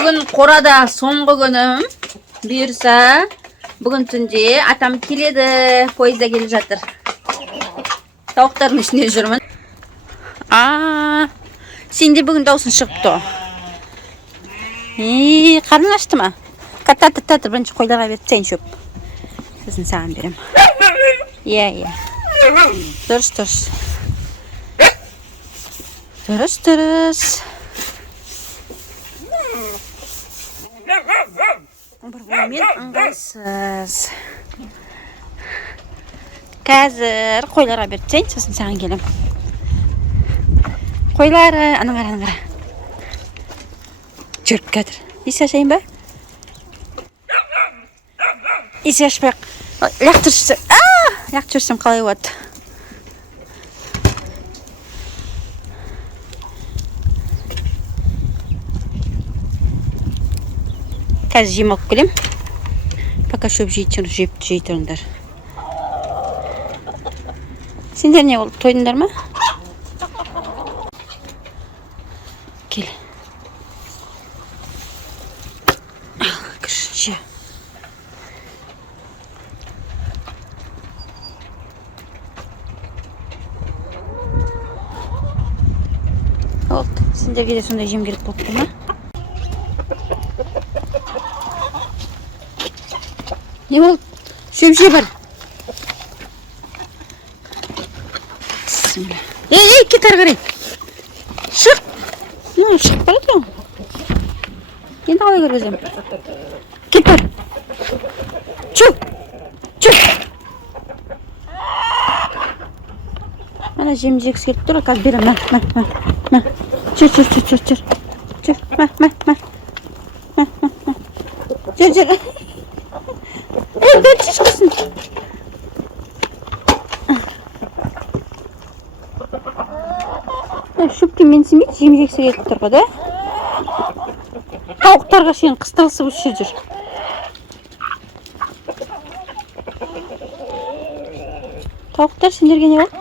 Bugün Korada soңғы günüm. Buyursa, bugün tunji atam keledi. Poyizda kelip жатыр. Tavukların içinde жүрмін. Сенде бүгін даусың шығыпты. Қарның ашты ма? Татыр бірінші қойларға беріп шөп. Сосын саған берем. Иә. Дұрыс. Бір боймен ыңғайсыз. Қазір қойларға беріп сосын саған келем. Қойлары, ана қара. Жүріп кәдір. Есі ашайын ба? Есі ашпай лақ жүрсем қалай болады? Қазір жем алып келем. Пока шөп жей тұрыңдар. Сендер не болып тойдыңдар ма? Кел. Кірші. Олды. Сендерге де сондай жем керек болып ма? Не болды? Шөп бар. Ей, кет ары қарай. Шық. Шығып барады ғой. Енді қалай кіргізем? Кет бар. Чү. Ана жем жегісі келіп тұр, қазір берем. Ма. Жүр. Жүр. Dur şişmesin. Шөпке менсімейді, жем-жексі келіп тұрға да. Тауықтарға шейін қыстырылсып үші жүр. Тауықтар сендерге не болды?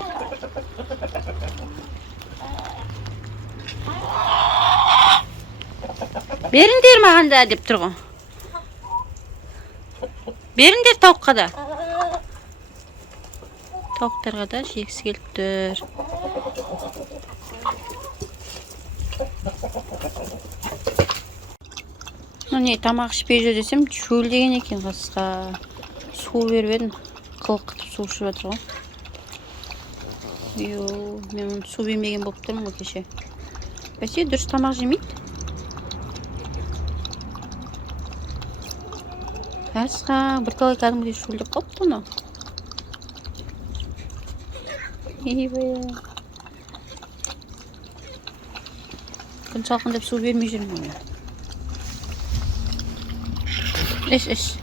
Беріңдер маған да деп тұр ғой. Беріңдер тауыққа да. Тауықтарға да жегісі келіп тұр. Не тамақ ішпей жүр десем, шөл деген екен қасқа. Су беріп едім. Қылқытып су ішіп жатыр ғой. Мен су бермеген болып тұрмын ғой кеше. Бәсе дұрыс тамақ жемейді. Қасқа бірталай кәдімгідей шөлдеп қалыпты оны. Күн салқын деп су бермей жүрмін. Іш.